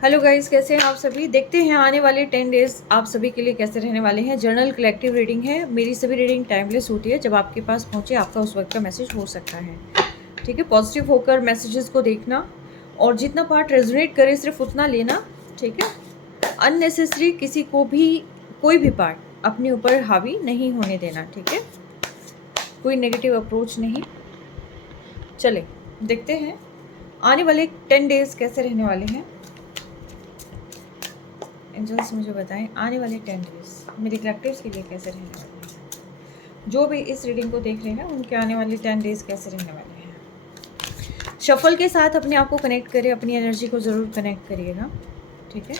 Hello guys, कैसे हैं आप सभी। देखते हैं आने वाले 10 डेज आप सभी के लिए कैसे रहने वाले हैं। जर्नल कलेक्टिव रीडिंग है। मेरी सभी रीडिंग टाइमलेस होती है। जब आपके पास पहुंचे आपका उस वक्त का मैसेज हो सकता है। ठीक है, पॉजिटिव होकर मैसेजेस को देखना और जितना पार्ट रेजोनेट करे सिर्फ उतना लेना। ठीक है, अननेसेसरी किसी को भी कोई भी पार्ट अपने ऊपर हावी नहीं होने देना। ठीक है, कोई नेगेटिव अप्रोच नहीं। चले देखते हैं आने वाले 10 डेज कैसे रहने वाले हैं। एंजल्स मुझे बताएं आने वाले 10 डेज मेरे कलेक्टिव्स के लिए कैसे रहने वाले हैं। जो भी इस रीडिंग को देख रहे हैं उनके आने वाले 10 डेज कैसे रहने वाले हैं। शफल के साथ अपने आप को कनेक्ट करें, अपनी एनर्जी को ज़रूर कनेक्ट करिएगा। ठीक है,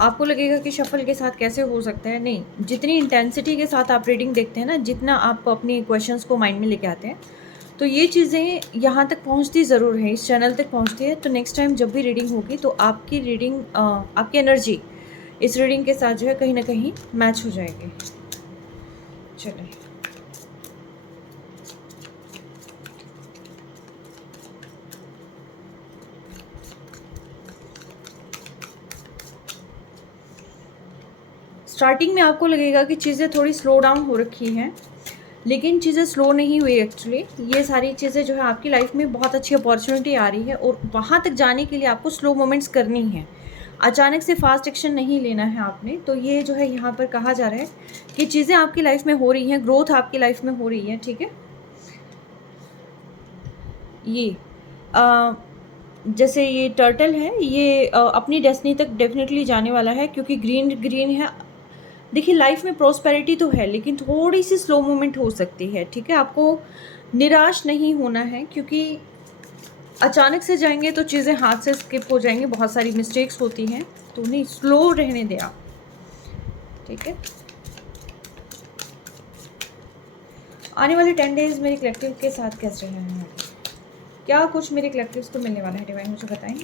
आपको लगेगा कि शफल के साथ कैसे हो सकता है, नहीं, जितनी इंटेंसिटी के साथ आप रीडिंग देखते हैं ना, जितना आप अपने क्वेश्चंस को माइंड में लेके आते हैं, तो ये चीज़ें यहाँ तक पहुँचती ज़रूर हैं, इस चैनल तक पहुँचती है। तो नेक्स्ट टाइम जब भी रीडिंग होगी तो आपकी रीडिंग आपकी एनर्जी इस रीडिंग के साथ जो है कहीं ना कहीं मैच हो जाएगी। चलिए स्टार्टिंग में आपको लगेगा कि चीज़ें थोड़ी स्लो डाउन हो रखी हैं, लेकिन चीज़ें स्लो नहीं हुई एक्चुअली। ये सारी चीज़ें जो है आपकी लाइफ में बहुत अच्छी अपॉर्चुनिटी आ रही है और वहाँ तक जाने के लिए आपको स्लो मोमेंट्स करनी है। अचानक से फास्ट एक्शन नहीं लेना है आपने। तो ये जो है यहाँ पर कहा जा रहा है कि चीज़ें आपकी लाइफ में हो रही हैं, ग्रोथ आपकी लाइफ में हो रही है। ठीक है, ये जैसे ये टर्टल है, ये अपनी डेस्टिनी तक डेफिनेटली जाने वाला है क्योंकि ग्रीन ग्रीन है। देखिए लाइफ में प्रोस्पेरिटी तो है लेकिन थोड़ी सी स्लो मूवमेंट हो सकती है। ठीक है, आपको निराश नहीं होना है क्योंकि अचानक से जाएंगे तो चीज़ें हाथ से स्किप हो जाएंगी, बहुत सारी मिस्टेक्स होती हैं, तो नहीं, स्लो रहने दें आप। ठीक है, आने वाले 10 डेज मेरे कलेक्टिव के साथ कैसे रहने वाले हैं, क्या कुछ मेरे कलेक्टिव्स को मिलने वाला है, डिवाइन मुझे बताएं।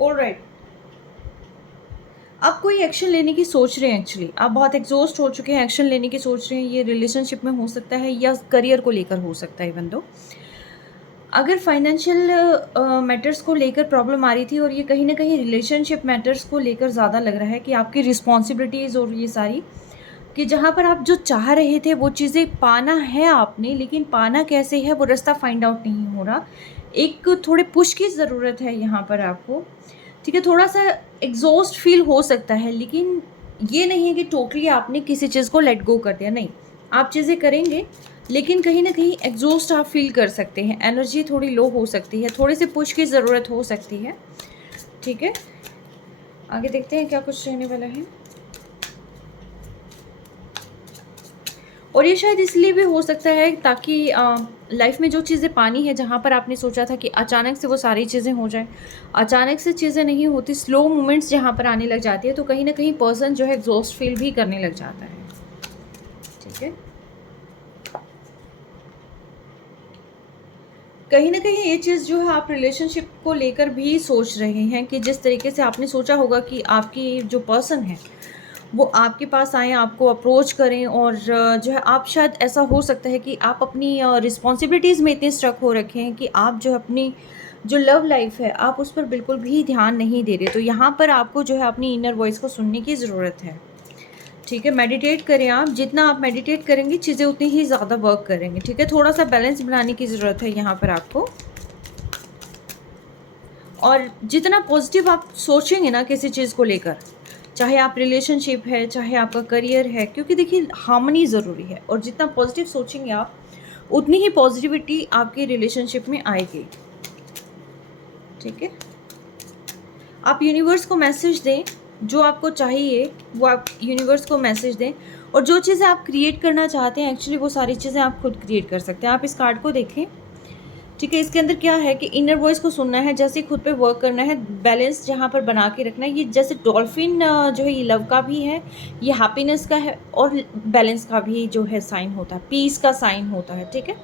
ऑलराइट, आप कोई एक्शन लेने की सोच रहे हैं। एक्चुअली आप बहुत एग्जॉस्ट हो चुके हैं, एक्शन लेने की सोच रहे हैं। ये रिलेशनशिप में हो सकता है या करियर को लेकर हो सकता है। इवन दो अगर फाइनेंशियल मैटर्स को लेकर प्रॉब्लम आ रही थी और ये कहीं ना कहीं रिलेशनशिप मैटर्स को लेकर ज़्यादा लग रहा है कि आपकी रिस्पॉन्सिबिलिटीज़ और ये सारी, कि जहाँ पर आप जो चाह रहे थे वो चीज़ें पाना है आपने, लेकिन पाना कैसे है वो रास्ता फाइंड आउट नहीं हो रहा। एक थोड़े पुश की ज़रूरत है यहाँ पर आपको। ठीक है, थोड़ा सा एग्जॉस्ट फील हो सकता है, लेकिन ये नहीं है कि टोटली आपने किसी चीज़ को लेट गो कर दिया। नहीं, आप चीज़ें करेंगे लेकिन कहीं ना कहीं एग्जॉस्ट आप फील कर सकते हैं, एनर्जी थोड़ी लो हो सकती है, थोड़े से पुश की ज़रूरत हो सकती है। ठीक है, आगे देखते हैं क्या कुछ रहने वाला है। और ये शायद इसलिए भी हो सकता है ताकि लाइफ में जो चीज़ें पानी है, जहाँ पर आपने सोचा था कि अचानक से वो सारी चीज़ें हो जाए, अचानक से चीज़ें नहीं होती, स्लो मूवमेंट्स जहाँ पर आने लग जाती है, तो कहीं ना कहीं पर्सन जो है एग्जॉस्ट फील भी करने लग जाता है। ठीक है, कहीं ना कहीं ये चीज़ जो है आप रिलेशनशिप को लेकर भी सोच रहे हैं कि जिस तरीके से आपने सोचा होगा कि आपकी जो पर्सन है वो आपके पास आएँ, आपको अप्रोच करें, और जो है आप शायद ऐसा हो सकता है कि आप अपनी रिस्पॉन्सिबिलिटीज़ में इतने स्ट्रक हो रखे हैं कि आप जो अपनी जो लव लाइफ है आप उस पर बिल्कुल भी ध्यान नहीं दे रहे। तो यहाँ पर आपको जो है अपनी इनर वॉइस को सुनने की ज़रूरत है। ठीक है, मेडिटेट करें आप, जितना आप मेडिटेट करेंगे चीज़ें उतनी ही ज़्यादा वर्क करेंगे। ठीक है, थोड़ा सा बैलेंस बनाने की ज़रूरत है यहाँ पर आपको। और जितना पॉजिटिव आप सोचेंगे ना किसी चीज़ को लेकर, चाहे आप रिलेशनशिप है, चाहे आपका करियर है, क्योंकि देखिए हार्मनी ज़रूरी है, और जितना पॉजिटिव सोचेंगे आप उतनी ही पॉजिटिविटी आपके रिलेशनशिप में आएगी। ठीक है, आप यूनिवर्स को मैसेज दें, जो आपको चाहिए वो आप यूनिवर्स को मैसेज दें, और जो चीज़ें आप क्रिएट करना चाहते हैं एक्चुअली वो सारी चीज़ें आप खुद क्रिएट कर सकते हैं। आप इस कार्ड को देखें। ठीक है, इसके अंदर क्या है कि इनर वॉइस को सुनना है, जैसे खुद पे वर्क करना है, बैलेंस जहाँ पर बना के रखना है। ये जैसे डॉल्फिन जो है ये लव का भी है, ये हैप्पीनेस का है, और बैलेंस का भी जो है साइन होता है, पीस का साइन होता है। ठीक है,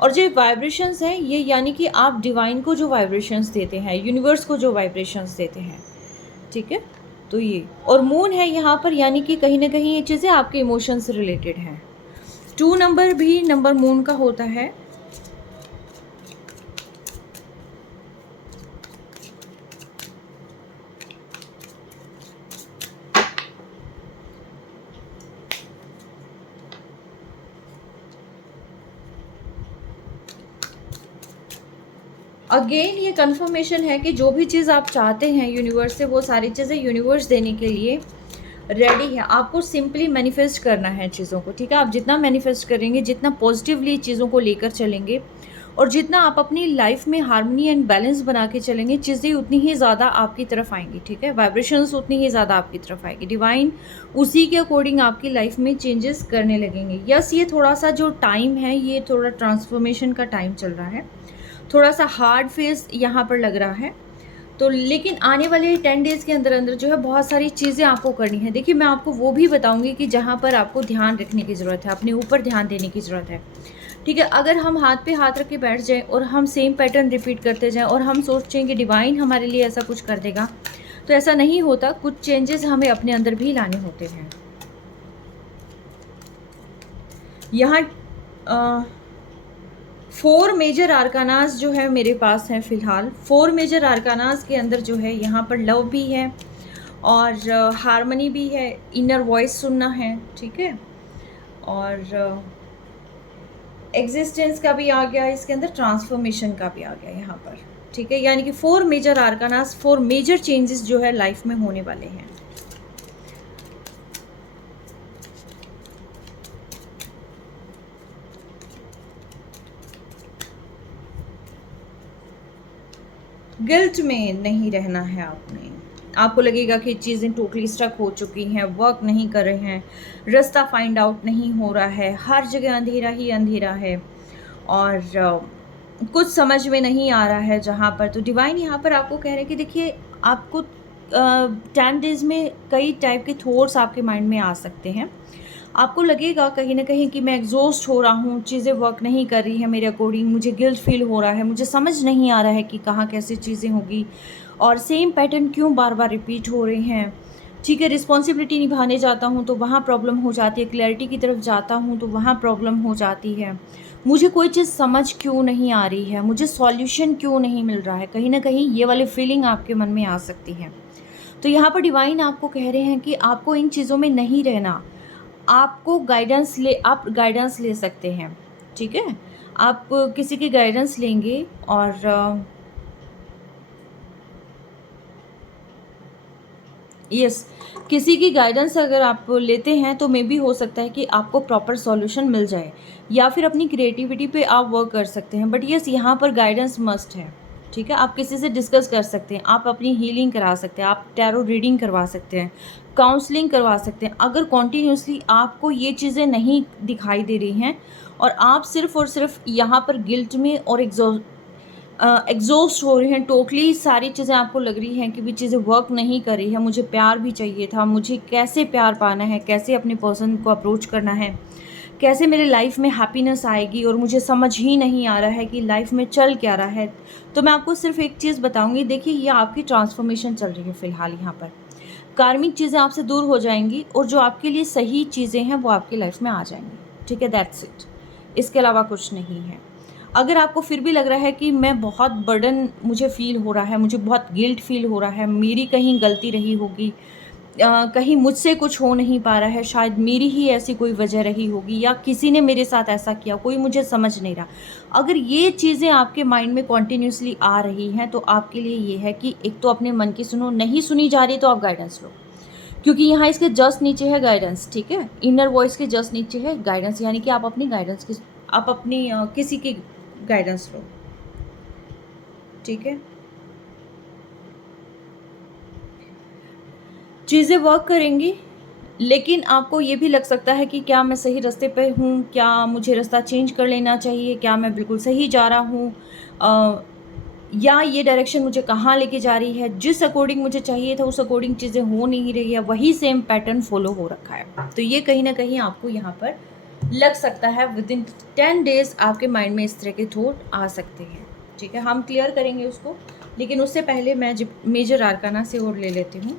और जो वाइब्रेशंस हैं ये यानी कि आप डिवाइन को जो वाइब्रेशंस देते हैं, यूनिवर्स को जो वाइब्रेशंस देते हैं। ठीक है, तो ये और मून है यहाँ पर, यानी कि कहीं ना कहीं ये चीज़ें आपके इमोशन से रिलेटेड हैं। 2 नंबर भी नंबर मून का होता है। अगेन ये कंफर्मेशन है कि जो भी चीज़ आप चाहते हैं यूनिवर्स से, वो सारी चीज़ें यूनिवर्स देने के लिए रेडी है। आपको सिंपली मैनिफेस्ट करना है चीज़ों को, ठीक है। आप जितना मैनिफेस्ट करेंगे, जितना पॉजिटिवली चीज़ों को लेकर चलेंगे और जितना आप अपनी लाइफ में हार्मनी एंड बैलेंस बना के चलेंगे, चीज़ें उतनी ही ज़्यादा आपकी तरफ आएंगी, ठीक है। वाइब्रेशंस उतनी ही ज़्यादा आपकी तरफ आएगी। डिवाइन उसी के अकॉर्डिंग आपकी लाइफ में चेंजेस करने लगेंगे। यस, ये थोड़ा सा जो टाइम है, ये थोड़ा ट्रांसफॉर्मेशन का टाइम चल रहा है, थोड़ा सा हार्ड फेस यहाँ पर लग रहा है। तो लेकिन आने वाले 10 डेज़ के अंदर अंदर जो है बहुत सारी चीज़ें आपको करनी है। देखिए, मैं आपको वो भी बताऊंगी कि जहाँ पर आपको ध्यान रखने की ज़रूरत है, अपने ऊपर ध्यान देने की ज़रूरत है, ठीक है। अगर हम हाथ पे हाथ रख के बैठ जाएं और हम सेम पैटर्न रिपीट करते जाएं और हम सोचें कि डिवाइन हमारे लिए ऐसा कुछ कर देगा, तो ऐसा नहीं होता। कुछ चेंजेस हमें अपने अंदर भी लाने होते हैं। यहाँ 4 मेजर आर्कानास जो है मेरे पास हैं फ़िलहाल। 4 मेजर आर्कानास के अंदर जो है यहाँ पर लव भी है और हार्मनी भी है, इनर वॉइस सुनना है, ठीक है, और एग्जिस्टेंस का भी आ गया इसके अंदर, ट्रांसफॉर्मेशन का भी आ गया यहाँ पर, ठीक है। यानी कि 4 मेजर आर्कानास, 4 मेजर चेंजेस जो है लाइफ में होने वाले हैं। गिल्ट में नहीं रहना है आपने। आपको लगेगा कि चीज़ें टोटली स्टक हो चुकी हैं, वर्क नहीं कर रहे हैं, रास्ता फाइंड आउट नहीं हो रहा है, हर जगह अंधेरा ही अंधेरा है और कुछ समझ में नहीं आ रहा है जहाँ पर। तो डिवाइन यहाँ पर आपको कह रहे हैं कि देखिए, आपको 10 डेज़ में कई टाइप के थॉट्स आपके माइंड में आ सकते हैं। आपको लगेगा कहीं ना कहीं कि मैं एग्जॉस्ट हो रहा हूँ, चीज़ें वर्क नहीं कर रही है मेरे अकॉर्डिंग, मुझे गिल्ट फील हो रहा है, मुझे समझ नहीं आ रहा है कि कहाँ कैसे चीज़ें होगी और सेम पैटर्न क्यों बार बार रिपीट हो रहे हैं, ठीक है। रिस्पॉन्सिबिलिटी निभाने जाता हूँ तो वहाँ प्रॉब्लम हो जाती है, क्लैरिटी की तरफ जाता हूँ तो वहाँ प्रॉब्लम हो जाती है, मुझे कोई चीज़ समझ क्यों नहीं आ रही है, मुझे सॉल्यूशन क्यों नहीं मिल रहा है। कहीं ना कहीं ये वाली फीलिंग आपके मन में आ सकती है। तो यहाँ पर डिवाइन आपको कह रहे हैं कि आपको इन चीज़ों में नहीं रहना, आपको आप गाइडेंस ले सकते हैं, ठीक है। आप किसी की गाइडेंस लेंगे और यस, किसी की गाइडेंस अगर आप लेते हैं तो मे बी हो सकता है कि आपको प्रॉपर सॉल्यूशन मिल जाए, या फिर अपनी क्रिएटिविटी पे आप वर्क कर सकते हैं। बट यस, यहाँ पर गाइडेंस मस्ट है, ठीक है। आप किसी से डिस्कस कर सकते हैं, आप अपनी हीलिंग करा सकते हैं, आप टैरो रीडिंग करवा सकते हैं, काउंसलिंग करवा सकते हैं। अगर कॉन्टीन्यूसली आपको ये चीज़ें नहीं दिखाई दे रही हैं और आप सिर्फ और सिर्फ यहाँ पर गिल्ट में और एग्जॉस्ट हो रहे हैं, टोटली सारी चीज़ें आपको लग रही हैं कि भी चीज़ें वर्क नहीं कर रही है, मुझे प्यार भी चाहिए था, मुझे कैसे प्यार पाना है, कैसे अपने पर्सन को अप्रोच करना है, कैसे मेरे लाइफ में हैप्पीनेस आएगी, और मुझे समझ ही नहीं आ रहा है कि लाइफ में चल क्या रहा है। तो मैं आपको सिर्फ एक चीज़ बताऊंगी, देखिए, ये आपकी ट्रांसफॉर्मेशन चल रही है फ़िलहाल। यहाँ पर कार्मिक चीज़ें आपसे दूर हो जाएंगी और जो आपके लिए सही चीज़ें हैं वो आपकी लाइफ में आ जाएंगी, ठीक है। दैट्स इट, इसके अलावा कुछ नहीं है। अगर आपको फिर भी लग रहा है कि मैं बहुत बर्डन मुझे फ़ील हो रहा है, मुझे बहुत गिल्ट फील हो रहा है, मेरी कहीं गलती रही होगी, कहीं मुझसे कुछ हो नहीं पा रहा है, शायद मेरी ही ऐसी कोई वजह रही होगी, या किसी ने मेरे साथ ऐसा किया, कोई मुझे समझ नहीं रहा, अगर ये चीज़ें आपके माइंड में कॉन्टीन्यूसली आ रही हैं, तो आपके लिए ये है कि एक तो अपने मन की सुनो, नहीं सुनी जा रही तो आप गाइडेंस लो, क्योंकि यहाँ इसके जस्ट नीचे है गाइडेंस, ठीक है। इनर वॉइस के जस्ट नीचे है गाइडेंस, यानी कि आप अपनी गाइडेंस की, आप अपनी किसी की गाइडेंस लो, ठीक है। चीज़ें वर्क करेंगी, लेकिन आपको ये भी लग सकता है कि क्या मैं सही रास्ते पे हूँ, क्या मुझे रास्ता चेंज कर लेना चाहिए, क्या मैं बिल्कुल सही जा रहा हूँ, या ये डायरेक्शन मुझे कहाँ लेके जा रही है, जिस अकॉर्डिंग मुझे चाहिए था उस अकॉर्डिंग चीज़ें हो नहीं रही है, वही सेम पैटर्न फॉलो हो रखा है। तो ये कहीं ना कहीं आपको यहाँ पर लग सकता है, विद इन 10 डेज़ आपके माइंड में इस तरह के थॉट आ सकते हैं, ठीक है। हम क्लियर करेंगे उसको, लेकिन उससे पहले मैं मेजर आर्काना से और ले लेती हूँ।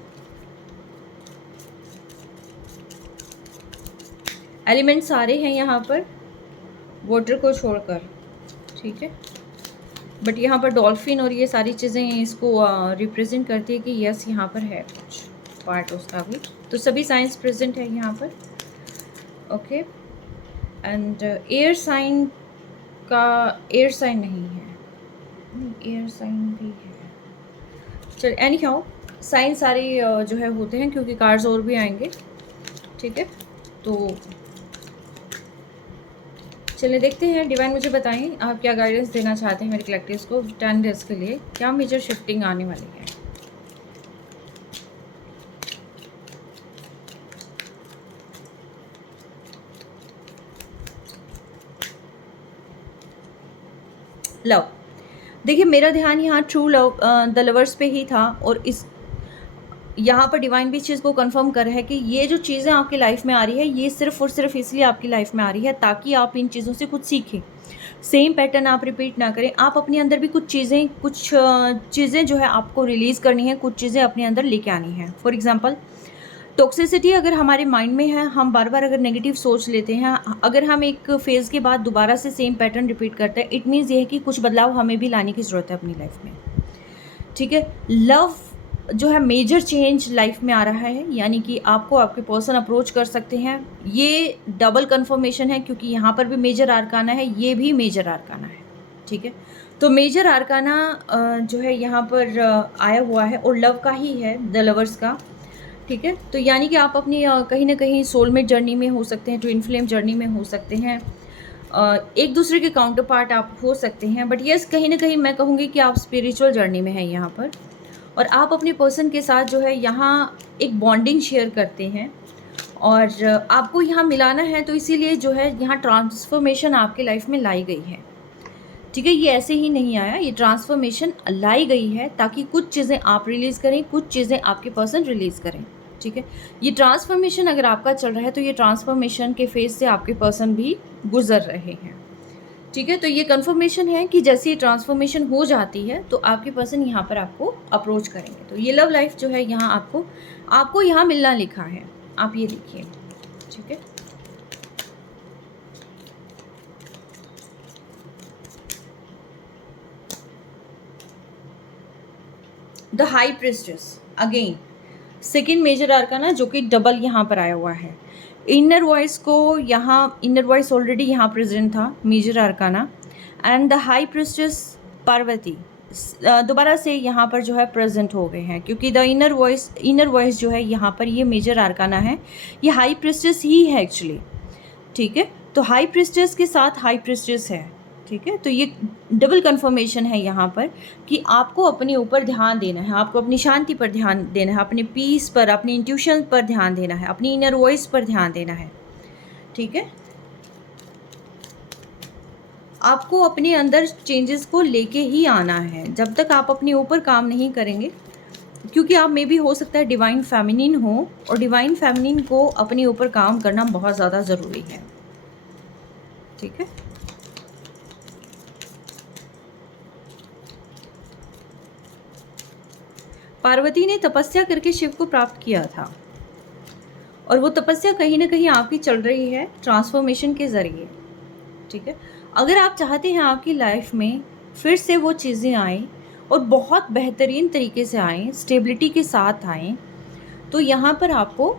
एलिमेंट सारे हैं यहाँ पर वाटर को छोड़कर, ठीक है। बट यहाँ पर डॉल्फिन और ये सारी चीज़ें इसको रिप्रेजेंट करती है कि यस यहाँ पर है कुछ पार्ट उसका भी। तो सभी साइंस प्रेजेंट है यहाँ पर, ओके। एंड एयर साइन का, एयर साइन नहीं है, एयर साइन भी है। चल एनी हाउ साइन सारे जो है होते हैं, क्योंकि कार्ड्स और भी आएंगे, ठीक है। तो चलिए देखते हैं, डिवाइन मुझे बताएं आप क्या गाइडेंस देना चाहते हैं मेरे कलेक्टिव्स को 10 डेज के लिए, क्या मेजर शिफ्टिंग आने वाली है। लव, देखिए मेरा ध्यान यहाँ ट्रू लव द लवर्स पे ही था, और इस यहाँ पर डिवाइन भी इस चीज़ को कंफर्म कर रहा है कि ये जो चीज़ें आपकी लाइफ में आ रही है ये सिर्फ और सिर्फ इसलिए आपकी लाइफ में आ रही है ताकि आप इन चीज़ों से कुछ सीखें, सेम पैटर्न आप रिपीट ना करें। आप अपने अंदर भी कुछ चीज़ें जो है आपको रिलीज़ करनी है, कुछ चीज़ें अपने अंदर लेके आनी है। फॉर एग्जांपल टॉक्सिसिटी अगर हमारे माइंड में है, हम बार बार अगर नेगेटिव सोच लेते हैं, अगर हम एक फेज़ के बाद दोबारा से सेम पैटर्न रिपीट करते हैं, इट मीन्स ये है कि कुछ बदलाव हमें भी लाने की ज़रूरत है अपनी लाइफ में, ठीक है। लव जो है मेजर चेंज लाइफ में आ रहा है, यानी कि आपको आपके पर्सन अप्रोच कर सकते हैं। ये डबल कन्फर्मेशन है क्योंकि यहाँ पर भी मेजर आर्काना है, ये भी मेजर आर्काना है, ठीक है। तो मेजर आर्काना जो है यहाँ पर आया हुआ है और लव का ही है, द लवर्स का, ठीक है। तो यानी कि आप अपनी कहीं ना कहीं सोलमेट जर्नी में हो सकते हैं, ट्विन फ्लेम जर्नी में हो सकते हैं, एक दूसरे के काउंटर पार्ट आप हो सकते हैं। बट यस कहीं ना कहीं मैं कहूँगी कि आप स्पिरिचुअल जर्नी में हैं यहाँ पर, और आप अपने पर्सन के साथ जो है यहाँ एक बॉन्डिंग शेयर करते हैं और आपको यहाँ मिलाना है, तो इसीलिए जो है यहाँ ट्रांसफॉर्मेशन आपके लाइफ में लाई गई है, ठीक है। ये ऐसे ही नहीं आया, ये ट्रांसफॉर्मेशन लाई गई है ताकि कुछ चीज़ें आप रिलीज़ करें, कुछ चीज़ें आपके पर्सन रिलीज़ करें, ठीक है। ये ट्रांसफॉर्मेशन अगर आपका चल रहा है तो ये ट्रांसफॉर्मेशन के फेज से आपके पर्सन भी गुजर रहे हैं, ठीक है। तो ये कंफर्मेशन है कि जैसे ये ट्रांसफॉर्मेशन हो जाती है तो आपके पर्सन यहाँ पर आपको अप्रोच करेंगे। तो ये लव लाइफ जो है यहाँ आपको यहाँ मिलना लिखा है, आप ये देखिए, ठीक है। The high priestess again second major arcana जो कि डबल यहाँ पर आया हुआ है। इनर वॉइस को यहाँ, इनर वॉइस ऑलरेडी यहाँ प्रेजेंट था major arcana, and the high priestess Parvati दोबारा से यहाँ पर जो है प्रेजेंट हो गए हैं, क्योंकि द इनर वॉइस जो है यहाँ पर ये मेजर आर्काना है, ये हाई प्रिस्टेस ही है एक्चुअली, ठीक है। तो हाई प्रिस्टेस के साथ हाई प्रिस्टेस है, ठीक है। तो ये डबल कन्फर्मेशन है यहाँ पर कि आपको अपने ऊपर ध्यान देना है, आपको अपनी शांति पर ध्यान देना है, अपने पीस पर, अपनी इंट्यूशन पर ध्यान देना है, अपनी इनर वॉइस पर ध्यान देना है, ठीक है। आपको अपने अंदर चेंजेस को लेके ही आना है। जब तक आप अपने ऊपर काम नहीं करेंगे, क्योंकि आप में भी हो सकता है डिवाइन फेमिनिन हो, और डिवाइन फेमिनिन को अपने ऊपर काम करना बहुत ज़्यादा ज़रूरी है, ठीक है। पार्वती ने तपस्या करके शिव को प्राप्त किया था, और वो तपस्या कहीं ना कहीं आपकी चल रही है ट्रांसफॉर्मेशन के ज़रिए, ठीक है। अगर आप चाहते हैं आपकी लाइफ में फिर से वो चीज़ें आएँ और बहुत बेहतरीन तरीके से आएँ, स्टेबिलिटी के साथ आएँ, तो यहाँ पर आपको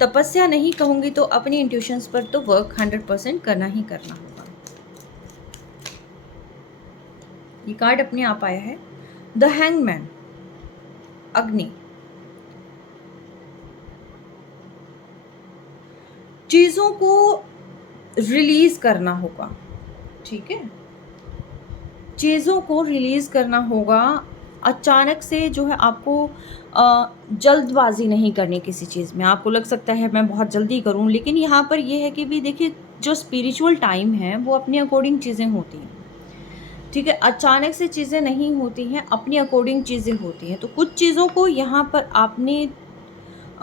तपस्या नहीं कहूँगी तो अपनी इंट्यूशंस पर तो वर्क 100% करना ही करना होगा। ये कार्ड अपने आप आया है, द हैंगमैन, अग्नि। चीज़ों को रिलीज़ करना होगा, ठीक है। चीज़ों को रिलीज़ करना होगा, अचानक से जो है आपको जल्दबाजी नहीं करनी किसी चीज़ में। आपको लग सकता है मैं बहुत जल्दी करूं, लेकिन यहाँ पर ये है कि भी देखिए जो स्पिरिचुअल टाइम है वो अपने अकॉर्डिंग चीज़ें होती हैं, ठीक है। अचानक से चीज़ें नहीं होती हैं, अपनी अकॉर्डिंग चीज़ें होती हैं। तो कुछ चीज़ों को यहाँ पर आपने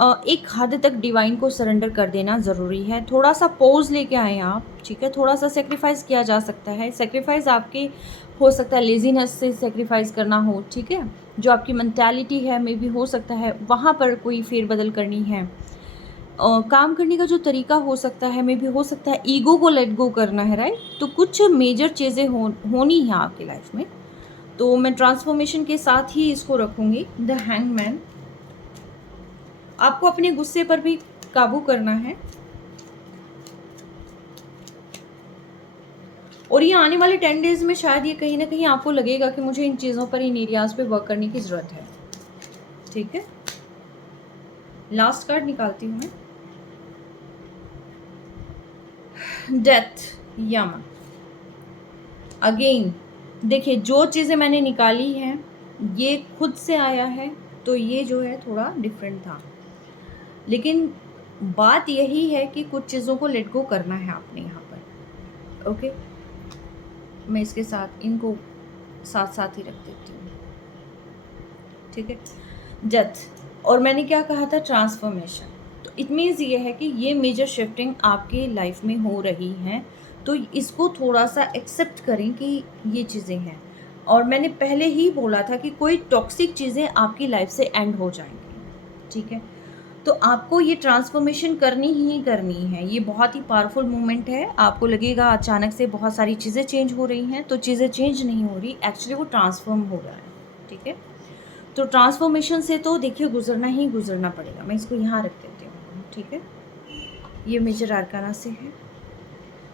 एक हद तक डिवाइन को सरेंडर कर देना ज़रूरी है। थोड़ा सा पॉज लेके आए आप, ठीक है। थोड़ा सा सेक्रीफाइस किया जा सकता है। सेक्रीफाइस आपके हो सकता है लेजीनेस से सेक्रीफाइस करना हो, ठीक है। जो आपकी मेंटालिटी है मे भी हो सकता है वहाँ पर कोई फेरबदल करनी है। काम करने का जो तरीका हो सकता है, मे बी हो सकता है ईगो को लेट गो करना है, राइट। तो कुछ मेजर चीज़ें होनी है आपकी लाइफ में। तो मैं ट्रांसफॉर्मेशन के साथ ही इसको रखूँगी, द हैंगमैन। आपको अपने गुस्से पर भी काबू करना है, और ये आने वाले 10 डेज़ में शायद ये कहीं ना कहीं आपको लगेगा कि मुझे इन चीज़ों पर, इन एरियाज़ पे वर्क करने की ज़रूरत है। ठीक है, लास्ट कार्ड निकालती हूँ मैं, डेथ, यमन। अगेन देखिए, जो चीज़ें मैंने निकाली हैं ये खुद से आया है, तो ये जो है थोड़ा डिफरेंट था, लेकिन बात यही है कि कुछ चीज़ों को लेट गो करना है आपने यहाँ पर। ओके, मैं इसके साथ इनको साथ साथ ही रख देती हूँ। ठीक है, डेथ, और मैंने क्या कहा था, ट्रांसफॉर्मेशन। तो इट मीन्स ये है कि ये मेजर शिफ्टिंग आपके लाइफ में हो रही हैं, तो इसको थोड़ा सा एक्सेप्ट करें कि ये चीज़ें हैं। और मैंने पहले ही बोला था कि कोई टॉक्सिक चीज़ें आपकी लाइफ से एंड हो जाएंगी। ठीक है, तो आपको ये ट्रांसफॉर्मेशन करनी ही करनी है। ये बहुत ही पावरफुल मोमेंट है। आपको लगेगा अचानक से बहुत सारी चीज़ें चेंज हो रही हैं, तो चीज़ें चेंज नहीं हो रही, एक्चुअली वो ट्रांसफॉर्म हो रहा है। ठीक है, तो ट्रांसफॉर्मेशन से तो देखिए गुजरना ही गुजरना पड़ेगा। मैं इसको यहाँ रख देती हूँ। ठीक है, ये मेजर आर्काना से है।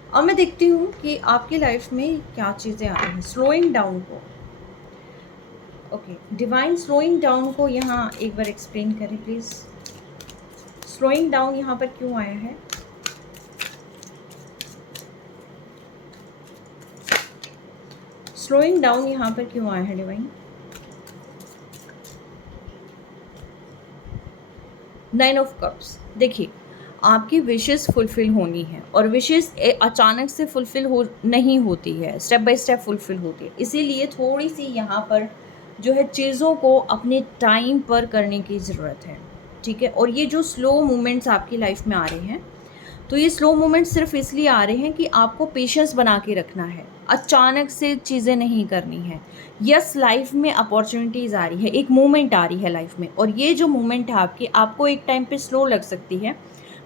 अब मैं देखती हूँ कि आपकी लाइफ में क्या चीज़ें आ रही हैं। स्लोइंग डाउन को, ओके, डिवाइन स्लोइंग डाउन को यहाँ एक बार एक्सप्लेन करें प्लीज़। स्लोइंग डाउन यहाँ पर क्यों आया है? स्लोइंग डाउन यहाँ पर क्यों आया है डिवाइन? 9 of cups. देखिए, आपकी विशेस फुलफिल होनी है, और विशेस अचानक से फुलफिल हो नहीं होती है, स्टेप बाय स्टेप फुलफिल होती है। इसीलिए थोड़ी सी यहाँ पर जो है चीज़ों को अपने टाइम पर करने की ज़रूरत है। ठीक है, और ये जो स्लो मूवमेंट्स आपकी लाइफ में आ रहे हैं, तो ये स्लो मोमेंट्स सिर्फ इसलिए आ रहे हैं कि आपको पेशेंस बना के रखना है, अचानक से चीज़ें नहीं करनी है। यस, लाइफ में अपॉर्चुनिटीज़ आ रही है, एक मोमेंट आ रही है लाइफ में, और ये जो मोमेंट है आपको एक टाइम पे स्लो लग सकती है,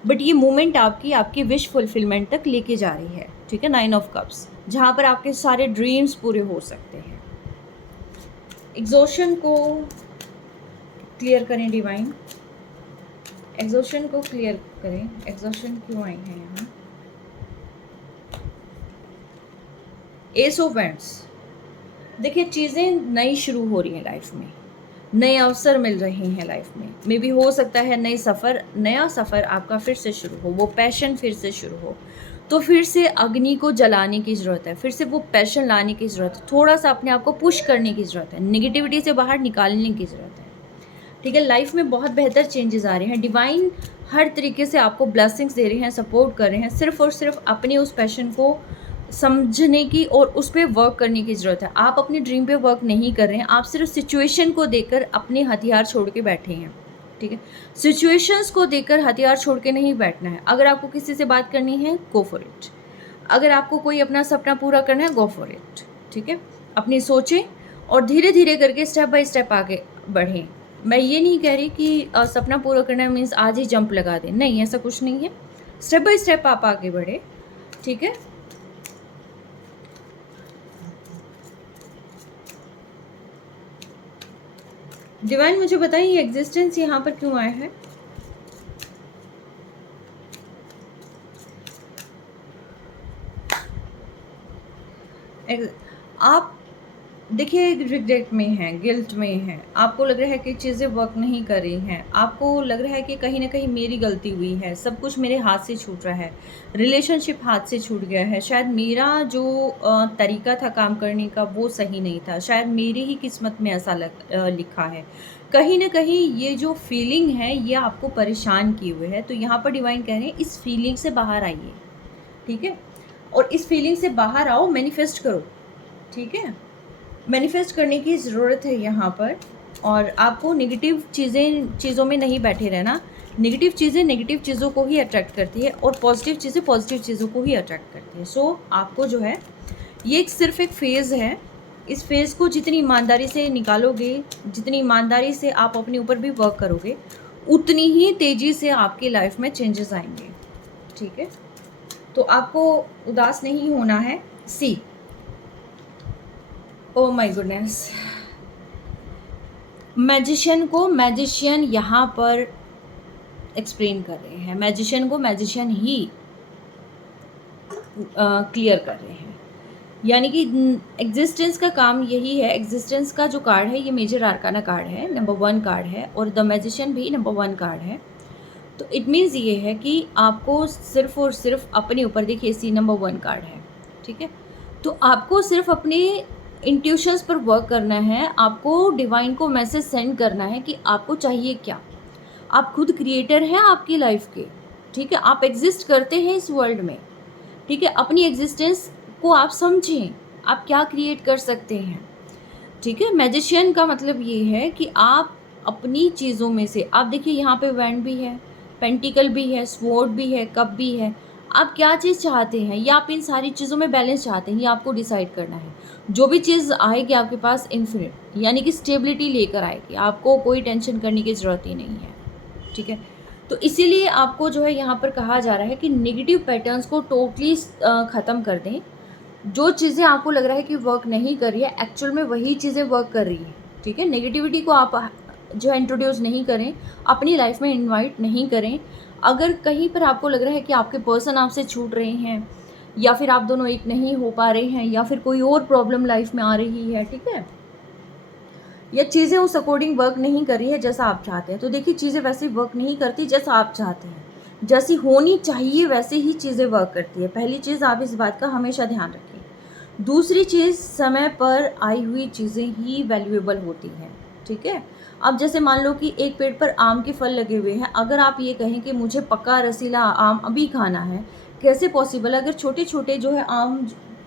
बट ये मोमेंट आपकी विश फुलफिलमेंट तक लेके जा रही है। ठीक है, 9 ऑफ कप्स, जहाँ पर आपके सारे ड्रीम्स पूरे हो सकते हैं। एग्जॉशन को क्लियर करें डिवाइन, एग्जॉशन को क्लियर करें। एग्जॉशन क्यों आई है यहाँ? S of wands. देखिए, चीज़ें नई शुरू हो रही हैं लाइफ में, नए अवसर मिल रहे हैं लाइफ में। मे बी हो सकता है नया सफ़र आपका फिर से शुरू हो, वो पैशन फिर से शुरू हो, तो फिर से अग्नि को जलाने की ज़रूरत है, फिर से वो पैशन लाने की ज़रूरत है, थोड़ा सा अपने आप को पुश करने की ज़रूरत है, नेगेटिविटी से बाहर निकालने की ज़रूरत है। ठीक है, लाइफ में बहुत बेहतर चेंजेस आ रहे हैं। डिवाइन हर तरीके से आपको ब्लेसिंग्स दे रहे हैं, सपोर्ट कर रहे हैं। सिर्फ और सिर्फ अपने उस पैशन को समझने की और उस पर वर्क करने की ज़रूरत है। आप अपने ड्रीम पे वर्क नहीं कर रहे हैं, आप सिर्फ सिचुएशन को देखकर अपने हथियार छोड़ के बैठे हैं। ठीक है, सिचुएशंस को देखकर हथियार छोड़ के नहीं बैठना है। अगर आपको किसी से बात करनी है, गो फॉर इट। अगर आपको कोई अपना सपना पूरा करना है, गो फॉर इट। ठीक है, अपनी सोचें और धीरे धीरे करके स्टेप बाय स्टेप आगे बढ़ें। मैं ये नहीं कह रही कि सपना पूरा करना मीन्स आज ही जंप लगा दें, नहीं, ऐसा कुछ नहीं है। स्टेप बाय स्टेप आप आगे बढ़े। ठीक है, डिवाइन मुझे बताइए एग्जिस्टेंस यहाँ पर क्यों आया है? आप देखिए, रिग्रेट में हैं, गिल्ट में हैं, आपको लग रहा है कि चीज़ें वर्क नहीं कर रही हैं, आपको लग रहा है कि कहीं ना कहीं मेरी गलती हुई है, सब कुछ मेरे हाथ से छूट रहा है, रिलेशनशिप हाथ से छूट गया है, शायद मेरा जो तरीका था काम करने का वो सही नहीं था, शायद मेरी ही किस्मत में ऐसा लिखा है। कहीं ना कहीं ये जो फीलिंग है ये आपको परेशान किए हुए है। तो यहाँ पर डिवाइन कह रहे हैं इस फीलिंग से बाहर आइए। ठीक है, और इस फीलिंग से बाहर आओ, मैनिफेस्ट करो। ठीक है, मैनिफेस्ट करने की ज़रूरत है यहाँ पर, और आपको नेगेटिव चीज़ों में नहीं बैठे रहना। नेगेटिव चीज़ों को ही अट्रैक्ट करती है, और पॉजिटिव चीज़ों को ही अट्रैक्ट करती है। सो आपको जो है ये सिर्फ एक फ़ेज़ है। इस फेज़ को जितनी ईमानदारी से निकालोगे, जितनी ईमानदारी से आप अपने ऊपर भी वर्क करोगे, उतनी ही तेज़ी से आपकी लाइफ में चेंजेस आएंगे, ठीक है। तो आपको उदास नहीं होना है। सी, ओ माय गुडनेस, मैजिशियन यहाँ पर एक्सप्लेन कर रहे हैं, मैजिशियन को मैजिशियन ही क्लियर कर रहे हैं। यानी कि एग्जिस्टेंस का काम यही है। एग्जिस्टेंस का जो कार्ड है ये मेजर आर्काना कार्ड है, नंबर 1 कार्ड है, और द मैजिशियन भी नंबर 1 कार्ड है। तो इट मीन्स ये है कि आपको सिर्फ और सिर्फ अपने ऊपर, देखिए सी नंबर 1 कार्ड है, ठीक है। तो आपको सिर्फ अपने इंट्यूशंस पर वर्क करना है, आपको डिवाइन को मैसेज सेंड करना है कि आपको चाहिए क्या। आप खुद क्रिएटर हैं आपकी लाइफ के, ठीक है। आप एग्जिस्ट करते हैं इस वर्ल्ड में, ठीक है। अपनी एग्जिस्टेंस को आप समझें, आप क्या क्रिएट कर सकते हैं, ठीक है। मैजिशियन का मतलब ये है कि आप अपनी चीज़ों में से, आप देखिए यहाँ पे वैंड भी है, पेंटिकल भी है, स्वॉर्ड भी है, कप भी है। आप क्या चीज़ चाहते हैं, या आप इन सारी चीज़ों में बैलेंस चाहते हैं, ये आपको डिसाइड करना है। जो भी चीज़ आएगी आपके पास इन्फिनिट, यानी कि स्टेबिलिटी लेकर आएगी, आपको कोई टेंशन करने की ज़रूरत ही नहीं है, ठीक है। तो इसीलिए आपको जो है यहाँ पर कहा जा रहा है कि नेगेटिव पैटर्न्स को टोटली ख़त्म कर दें। जो चीज़ें आपको लग रहा है कि वर्क नहीं कर रही है, एक्चुअल में वही चीज़ें वर्क कर रही हैं, ठीक है। नेगेटिविटी को आप जो है इंट्रोड्यूस नहीं करें, अपनी लाइफ में इनवाइट नहीं करें। अगर कहीं पर आपको लग रहा है कि आपके पर्सन आपसे छूट रहे हैं, या फिर आप दोनों एक नहीं हो पा रहे हैं, या फिर कोई और प्रॉब्लम लाइफ में आ रही है, ठीक है, या चीज़ें उस अकॉर्डिंग वर्क नहीं कर रही है जैसा आप चाहते हैं, तो देखिए चीज़ें वैसे वर्क नहीं करती जैसा आप चाहते हैं। जैसी होनी चाहिए वैसे ही चीज़ें वर्क करती है। पहली चीज़, आप इस बात का हमेशा ध्यान रखें। दूसरी चीज़, समय पर आई हुई चीज़ें ही वैल्यूएबल होती हैं, ठीक है। अब जैसे मान लो कि एक पेड़ पर आम के फल लगे हुए हैं, अगर आप ये कहें कि मुझे पका रसीला आम अभी खाना है, कैसे पॉसिबल। अगर छोटे छोटे जो है आम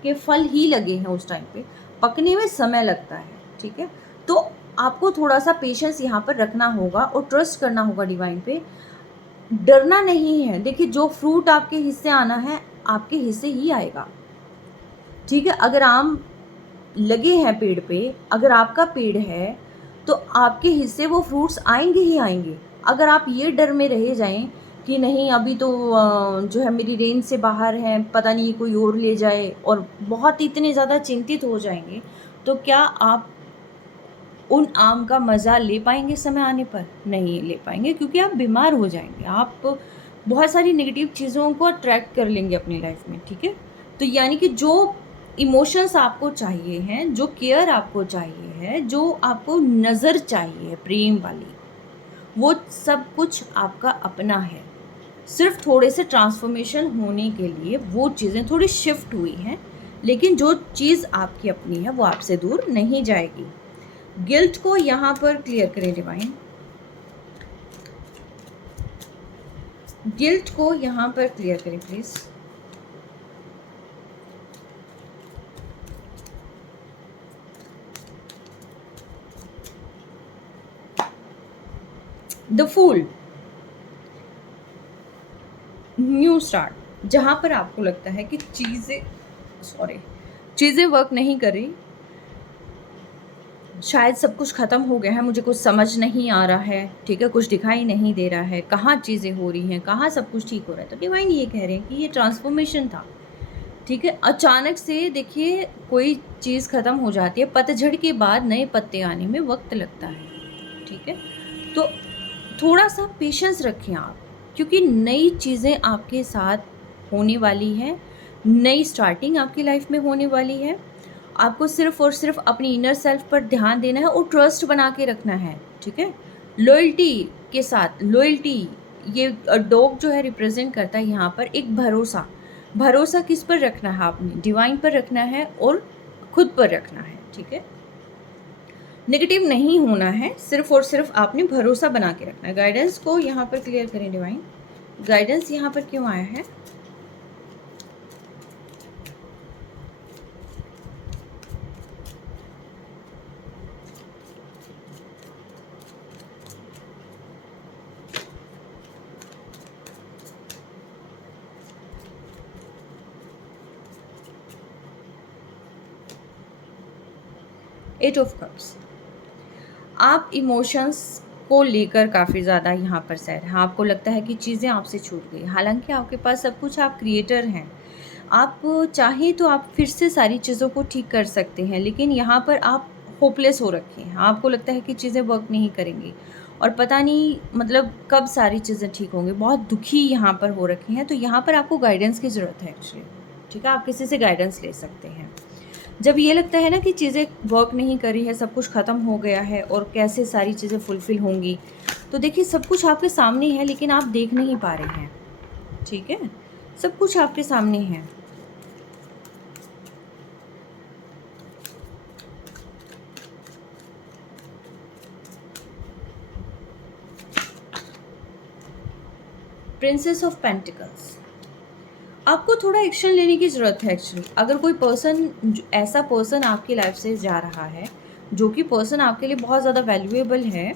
के फल ही लगे हैं, उस टाइम पे पकने में समय लगता है, ठीक है। तो आपको थोड़ा सा पेशेंस यहाँ पर रखना होगा और ट्रस्ट करना होगा डिवाइन पे। डरना नहीं है। देखिए जो फ्रूट आपके हिस्से आना है आपके हिस्से ही आएगा, ठीक है। अगर आम लगे हैं पेड़ पे, अगर आपका पेड़ है, तो आपके हिस्से वो फ्रूट्स आएंगे ही आएंगे। अगर आप ये डर में रह जाएं कि नहीं अभी तो जो है मेरी रेंज से बाहर है, पता नहीं कोई और ले जाए, और बहुत इतने ज़्यादा चिंतित हो जाएंगे, तो क्या आप उन आम का मज़ा ले पाएंगे समय आने पर? नहीं ले पाएंगे, क्योंकि आप बीमार हो जाएंगे। आप बहुत सारी नेगेटिव चीज़ों को अट्रैक्ट कर लेंगे अपनी लाइफ में, ठीक है। तो यानी कि जो इमोशंस आपको चाहिए हैं, जो केयर आपको चाहिए है, जो आपको नज़र चाहिए है प्रेम वाली, वो सब कुछ आपका अपना है। सिर्फ थोड़े से ट्रांसफॉर्मेशन होने के लिए वो चीज़ें थोड़ी शिफ्ट हुई हैं, लेकिन जो चीज़ आपकी अपनी है वो आपसे दूर नहीं जाएगी। गिल्ट को यहाँ पर क्लियर करें डिवाइन, गिल्ट को यहाँ पर क्लियर करें please. The fool, new start. जहाँ पर आपको लगता है कि चीज़ें वर्क नहीं कर रही, शायद सब कुछ ख़त्म हो गया है, मुझे कुछ समझ नहीं आ रहा है, ठीक है, कुछ दिखाई नहीं दे रहा है, कहाँ चीज़ें हो रही हैं, कहाँ सब कुछ ठीक हो रहा है। तो डिवाइन ये कह रहे हैं कि ये ट्रांसफॉर्मेशन था, ठीक है। अचानक से देखिए कोई चीज़ ख़त्म हो जाती है, पतझड़ के बाद नए पत्ते आने में वक्त लगता है, ठीक है। तो थोड़ा सा पेशेंस रखें आप, क्योंकि नई चीज़ें आपके साथ होने वाली हैं, नई स्टार्टिंग आपकी लाइफ में होने वाली है। आपको सिर्फ और सिर्फ अपनी इनर सेल्फ पर ध्यान देना है और ट्रस्ट बना के रखना है, ठीक है। लॉयल्टी के साथ, लॉयल्टी ये डॉग जो है रिप्रेजेंट करता है यहाँ पर एक भरोसा। भरोसा किस पर रखना है आपने? डिवाइन पर रखना है और खुद पर रखना है, ठीक है। नेगेटिव नहीं होना है, सिर्फ और सिर्फ आपने भरोसा बना के रखना है। गाइडेंस को यहाँ पर क्लियर करें डिवाइन, गाइडेंस यहाँ पर क्यों आया है? Eight of cups. आप इमोशंस को लेकर काफ़ी ज़्यादा यहाँ पर सैड है। आपको लगता है कि चीज़ें आपसे छूट गई, हालांकि आपके पास सब कुछ, आप क्रिएटर हैं। आप चाहें तो आप फिर से सारी चीज़ों को ठीक कर सकते हैं, लेकिन यहाँ पर आप होपलेस हो रखे हैं। आपको लगता है कि चीज़ें वर्क नहीं करेंगी और पता नहीं मतलब कब सारी चीज़ें ठीक होंगी। बहुत दुखी यहाँ पर हो रखे हैं, तो यहाँ पर आपको गाइडेंस की ज़रूरत है एक्चुअली। ठीक है, आप किसी से गाइडेंस ले सकते हैं। जब ये लगता है ना कि चीज़ें वर्क नहीं कर रही है, सब कुछ ख़त्म हो गया है और कैसे सारी चीज़ें फुलफ़िल होंगी, तो देखिए सब कुछ आपके सामने है, लेकिन आप देख नहीं पा रहे हैं। ठीक है, सब कुछ आपके सामने है। प्रिंसेस ऑफ पेंटिकल्स, आपको थोड़ा एक्शन लेने की ज़रूरत है एक्चुअली। अगर कोई पर्सन, ऐसा पर्सन आपकी लाइफ से जा रहा है, जो कि पर्सन आपके लिए बहुत ज़्यादा वैल्यूएबल है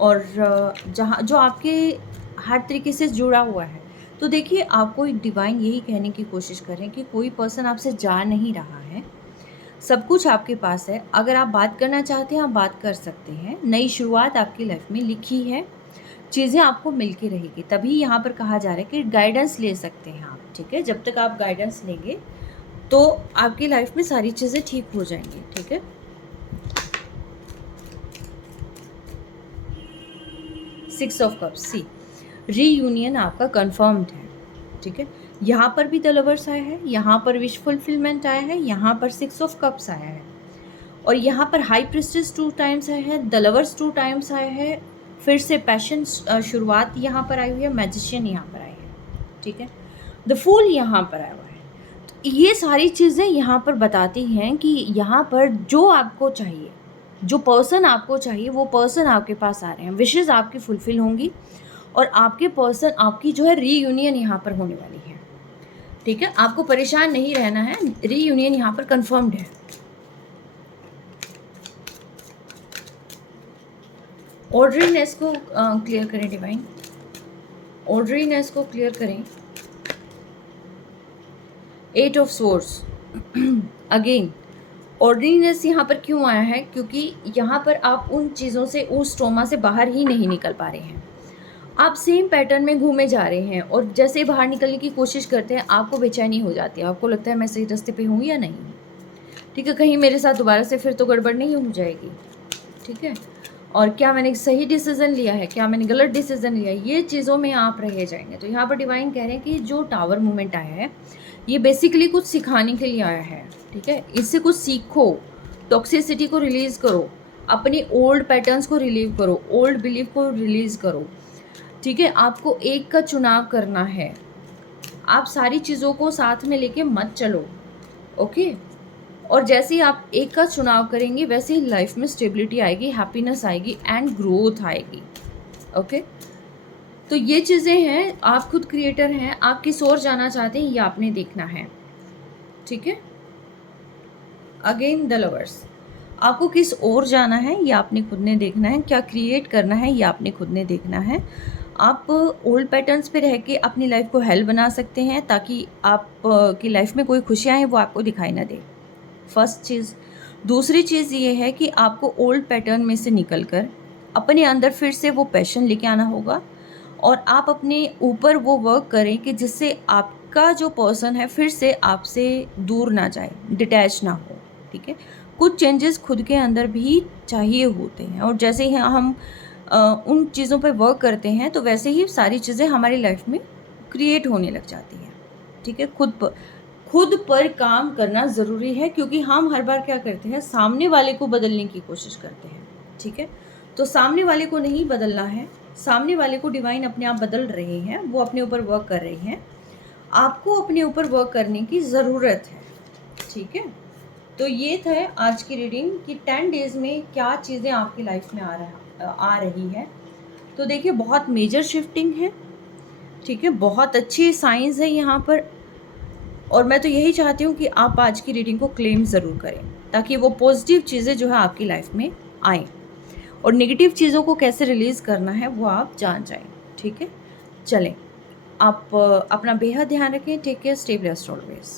और जहाँ जो आपके हर तरीके से जुड़ा हुआ है, तो देखिए आपको एक डिवाइन यही कहने की कोशिश करें कि कोई पर्सन आपसे जा नहीं रहा है, सब कुछ आपके पास है। अगर आप बात करना चाहते हैं, आप बात कर सकते हैं। नई शुरुआत आपकी लाइफ में लिखी है, चीज़ें आपको मिल के रहेगी। तभी यहाँ पर कहा जा रहा है कि गाइडेंस ले सकते हैं आप। ठीक है, जब तक आप गाइडेंस लेंगे तो आपकी लाइफ में सारी चीज़ें ठीक हो जाएंगी। ठीक है, 6 ऑफ कप्स, सी रीयूनियन आपका कंफर्म्ड है। ठीक है, यहाँ पर भी द लवर्स आया है, यहाँ पर विश फुलफिलमेंट आया है, यहाँ पर 6 ऑफ कप्स आया है और यहाँ पर हाई प्रिस्टेस 2 टाइम्स आया है, द लवर्स 2 टाइम्स आया है, फिर से पैशन शुरुआत यहाँ पर आई हुई है, मैजिशियन यहाँ पर आई है। ठीक है, द फूल यहाँ पर आया हुआ है। तो ये सारी चीज़ें यहाँ पर बताती हैं कि यहाँ पर जो आपको चाहिए, जो पर्सन आपको चाहिए, वो पर्सन आपके पास आ रहे हैं। विशेज़ आपकी फुलफिल होंगी और आपके पर्सन, आपकी जो है रीयूनियन यहाँ पर होने वाली है। ठीक है, आपको परेशान नहीं रहना है, रीयूनियन यहाँ पर कंफर्म्ड है। ऑर्डरीनेस को क्लियर करें डिवाइन, ऑर्डरीनेस को क्लियर करें। 8 ऑफ सोर्स, अगेन ऑर्डरीनेस यहाँ पर क्यों आया है? क्योंकि यहाँ पर आप उन चीज़ों से, उस ट्रॉमा से बाहर ही नहीं निकल पा रहे हैं। आप सेम पैटर्न में घूमे जा रहे हैं और जैसे ही बाहर निकलने की कोशिश करते हैं, आपको बेचैनी हो जाती है। आपको लगता है मैं सही रास्ते पे हूँ या नहीं। ठीक है, कहीं मेरे साथ दोबारा से फिर तो गड़बड़ नहीं हो जाएगी। ठीक है, और क्या मैंने सही डिसीज़न लिया है, क्या मैंने गलत डिसीज़न लिया है, ये चीज़ों में आप रह जाएंगे। तो यहाँ पर डिवाइन कह रहे हैं कि जो टावर मूवमेंट आया है, ये बेसिकली कुछ सिखाने के लिए आया है। ठीक है, इससे कुछ सीखो, टॉक्सिसिटी को रिलीज़ करो, अपने ओल्ड पैटर्न्स को रिलीव करो, ओल्ड बिलीफ को रिलीज़ करो। ठीक है, आपको एक का चुनाव करना है। आप सारी चीज़ों को साथ में लेके मत चलो। ओके, और जैसे ही आप एक का चुनाव करेंगे, वैसे ही लाइफ में स्टेबिलिटी आएगी, हैप्पीनेस आएगी एंड ग्रोथ आएगी। ओके, तो ये चीज़ें हैं। आप खुद क्रिएटर हैं, आप किस ओर जाना चाहते हैं ये आपने देखना है। ठीक है, अगेन द लवर्स, आपको किस ओर जाना है ये आपने खुद ने देखना है, क्या क्रिएट करना है ये आपने खुद ने देखना है। आप ओल्ड पैटर्न्स पे रह के अपनी लाइफ को हेल बना सकते हैं, ताकि आप की लाइफ में कोई खुशियाँ हैं वो आपको दिखाई ना दे। फर्स्ट चीज़। दूसरी चीज़ ये है कि आपको ओल्ड पैटर्न में से निकल कर अपने अंदर फिर से वो पैशन लेके आना होगा और आप अपने ऊपर वो वर्क करें कि जिससे आपका जो पर्सन है फिर से आपसे दूर ना जाए, डिटैच ना हो। ठीक है, कुछ चेंजेस खुद के अंदर भी चाहिए होते हैं और जैसे ही हम उन चीज़ों पर वर्क करते हैं तो वैसे ही सारी चीज़ें हमारी लाइफ में क्रिएट होने लग जाती हैं। ठीक है, खुद पर काम करना ज़रूरी है, क्योंकि हम हर बार क्या करते हैं, सामने वाले को बदलने की कोशिश करते हैं। ठीक है, तो सामने वाले को नहीं बदलना है, सामने वाले को डिवाइन अपने आप बदल रहे हैं, वो अपने ऊपर वर्क कर रहे हैं। आपको अपने ऊपर वर्क करने की ज़रूरत है। ठीक है, तो ये था आज की रीडिंग कि 10 डेज़ में क्या चीज़ें आपकी लाइफ में आ रही है। तो देखिए बहुत मेजर शिफ्टिंग है। ठीक है, बहुत अच्छी साइंस है यहाँ पर और मैं तो यही चाहती हूँ कि आप आज की रीडिंग को क्लेम ज़रूर करें, ताकि वो पॉजिटिव चीज़ें जो है आपकी लाइफ में आएँ और नेगेटिव चीज़ों को कैसे रिलीज़ करना है वो आप जान जाएं। ठीक है, चलें, आप अपना बेहद ध्यान रखें। Take care, stay blessed always.